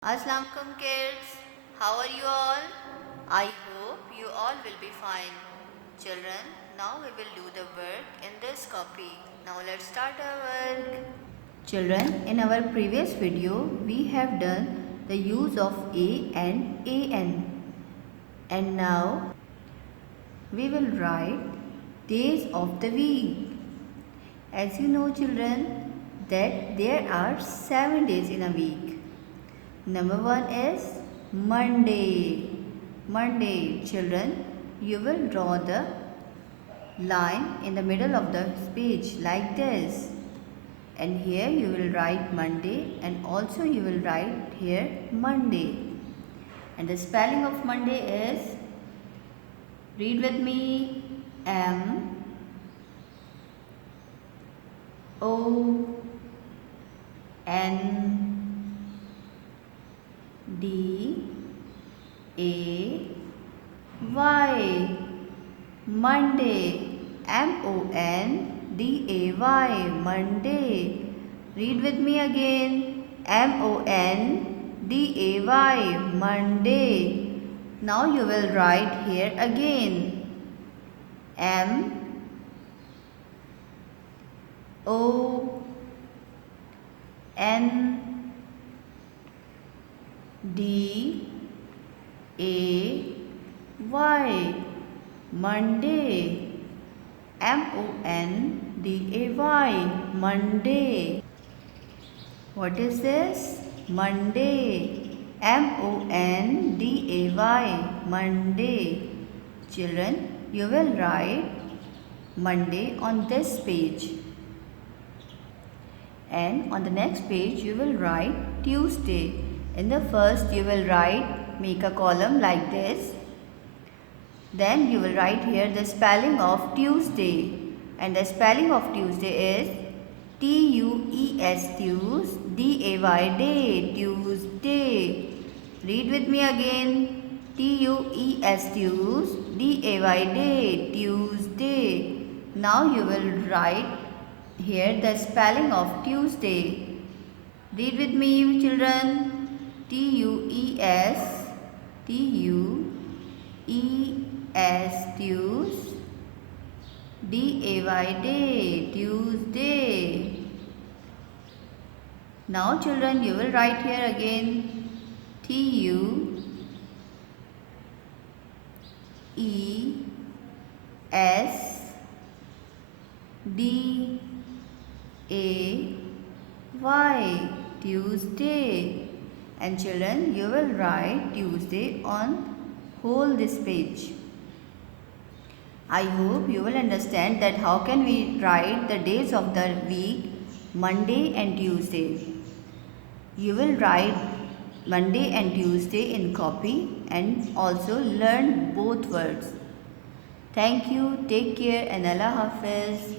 Assalamualaikum kids, how are you all? I hope you all will be fine. Children, now we will do the work in this copy. Now let's start our work. Children, in our previous video, we have done the use of a and an. And now we will write days of the week. As you know children, that there are 7 days in a week. Number 1 is Monday. Monday, children, you will draw the line in the middle of the page like this. And here you will write Monday, and also you will write here Monday. And the spelling of Monday is, read with me, M O N D A Y. Monday. M-O-N-D-A-Y. Monday. Read with me again. M-O-N-D-A-Y. Monday. Now you will write here again. M O N D A Y. Monday. M-O-N-D-A-Y. Monday. What is this? Monday. M-O-N-D-A-Y. Monday. Children, you will write Monday on this page. And on the next page, you will write Tuesday. In the first, you will write, make a column like this. Then you will write here the spelling of Tuesday. And the spelling of Tuesday is T-U-E-S, Tues, D-A-Y, day, Tuesday. Read with me again. T-U-E-S, Tues, D-A-Y, day, Tuesday. Now you will write here the spelling of Tuesday. Read with me children. T-U-E-S, T-U-E-S, Tues, D-A-Y, day, Tuesday. Now children, you will write here again T-U-E-S, D-A-Y, Tuesday. And children, you will write Tuesday on whole this page. I hope you will understand that how can we write the days of the week, Monday and Tuesday. You will write Monday and Tuesday in copy and also learn both words. Thank you, take care and Allah Hafiz.